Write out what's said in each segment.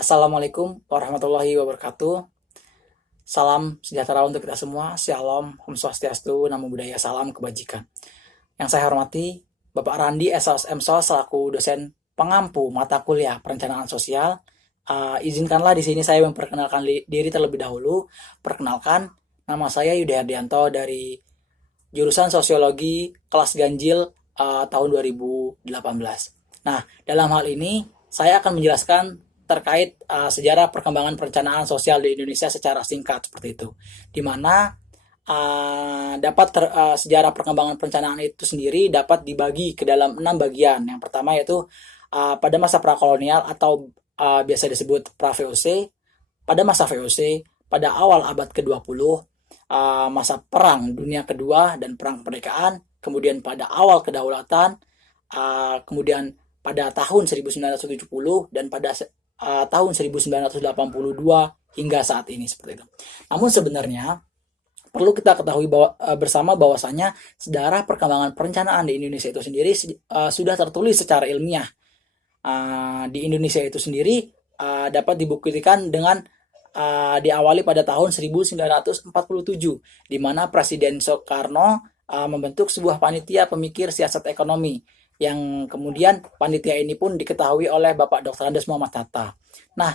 Assalamualaikum warahmatullahi wabarakatuh. Salam sejahtera untuk kita semua. Shalom, Om Swastiastu, Namo Buddhaya, salam kebajikan. Yang saya hormati, Bapak Randi SOS MSOS selaku dosen pengampu mata kuliah perencanaan sosial. Izinkanlah di sini saya memperkenalkan diri terlebih dahulu. Perkenalkan, nama saya Yudha Herdianto dari jurusan Sosiologi kelas ganjil tahun 2018. Nah, dalam hal ini saya akan menjelaskan terkait sejarah perkembangan perencanaan sosial di Indonesia secara singkat seperti itu, di mana sejarah perkembangan perencanaan itu sendiri dapat dibagi ke dalam 6 bagian. Yang pertama yaitu pada masa prakolonial atau biasa disebut pra-VOC, pada masa VOC, pada awal abad ke-20, masa Perang Dunia Kedua dan Perang Kemerdekaan, kemudian pada awal kedaulatan, kemudian pada tahun 1970 dan pada tahun 1982 hingga saat ini seperti itu. Namun sebenarnya perlu kita ketahui bersama bahwasanya sejarah perkembangan perencanaan di Indonesia itu sendiri sudah tertulis secara ilmiah. Di Indonesia itu sendiri dapat dibuktikan dengan diawali pada tahun 1947, di mana Presiden Soekarno membentuk sebuah panitia pemikir siasat ekonomi, yang kemudian panitia ini pun diketahui oleh Bapak Dr. Andes Muhammad Hatta. Nah,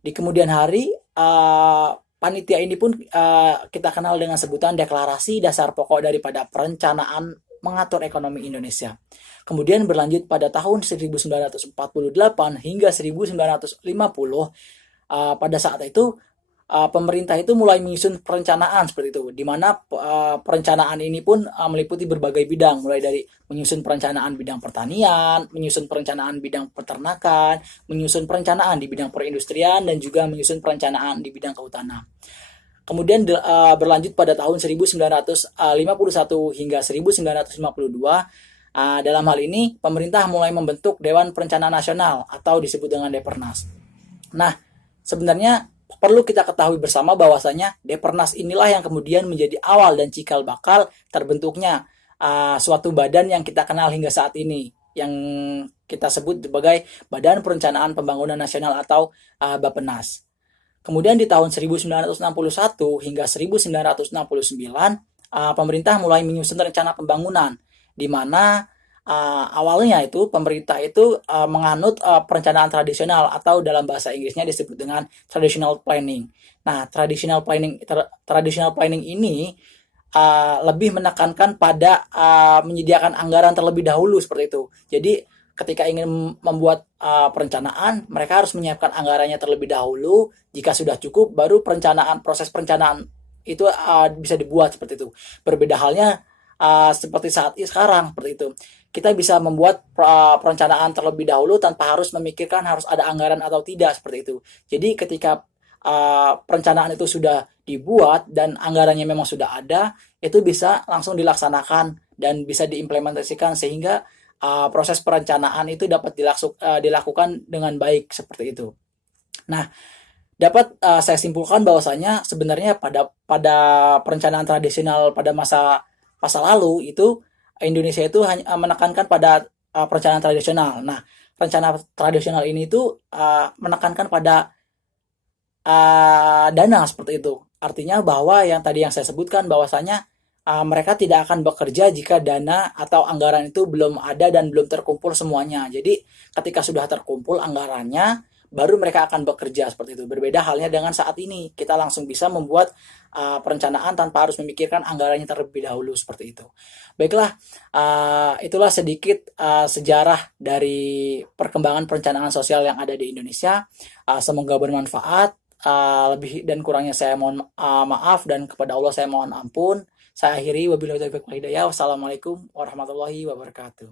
di kemudian hari panitia ini pun kita kenal dengan sebutan Deklarasi Dasar Pokok daripada Perencanaan Mengatur Ekonomi Indonesia. Kemudian berlanjut pada tahun 1948 hingga 1950. Pada saat itu pemerintah itu mulai menyusun perencanaan seperti itu, di mana perencanaan ini pun meliputi berbagai bidang, mulai dari menyusun perencanaan bidang pertanian, menyusun perencanaan bidang peternakan, menyusun perencanaan di bidang perindustrian, dan juga menyusun perencanaan di bidang kehutanan. Kemudian berlanjut pada tahun 1951 hingga 1952. Dalam hal ini pemerintah mulai membentuk Dewan Perencanaan Nasional atau disebut dengan Depernas. Nah, sebenarnya perlu kita ketahui bersama bahwasanya Depernas inilah yang kemudian menjadi awal dan cikal bakal terbentuknya suatu badan yang kita kenal hingga saat ini, yang kita sebut sebagai Badan Perencanaan Pembangunan Nasional atau Bappenas. Kemudian di tahun 1961 hingga 1969 pemerintah mulai menyusun rencana pembangunan, di mana awalnya itu pemerintah itu menganut perencanaan tradisional atau dalam bahasa Inggrisnya disebut dengan traditional planning. Nah, traditional planning ini lebih menekankan pada menyediakan anggaran terlebih dahulu seperti itu. Jadi ketika ingin membuat perencanaan, mereka harus menyiapkan anggarannya terlebih dahulu. Jika sudah cukup, baru proses perencanaan itu bisa dibuat seperti itu. Berbeda halnya seperti saat ini sekarang seperti itu. Kita bisa membuat perencanaan terlebih dahulu tanpa harus memikirkan harus ada anggaran atau tidak seperti itu. Jadi ketika perencanaan itu sudah dibuat dan anggarannya memang sudah ada, itu bisa langsung dilaksanakan dan bisa diimplementasikan sehingga proses perencanaan itu dapat dilakukan dengan baik seperti itu. Nah, dapat saya simpulkan bahwasanya sebenarnya pada perencanaan tradisional pada masa lalu itu Indonesia itu hanya menekankan pada perencanaan tradisional. Nah, rencana tradisional ini itu menekankan pada dana seperti itu. Artinya bahwa yang tadi yang saya sebutkan bahwasanya mereka tidak akan bekerja jika dana atau anggaran itu belum ada dan belum terkumpul semuanya. Jadi ketika sudah terkumpul anggarannya, baru mereka akan bekerja seperti itu. Berbeda halnya dengan saat ini, kita langsung bisa membuat perencanaan tanpa harus memikirkan anggarannya terlebih dahulu seperti itu. Baiklah, itulah sedikit sejarah dari perkembangan perencanaan sosial yang ada di Indonesia. Semoga bermanfaat. Lebih dan kurangnya saya mohon maaf, dan kepada Allah saya mohon ampun. Saya akhiri, wabillahi taufiq wal hidayah. Wassalamualaikum warahmatullahi wabarakatuh.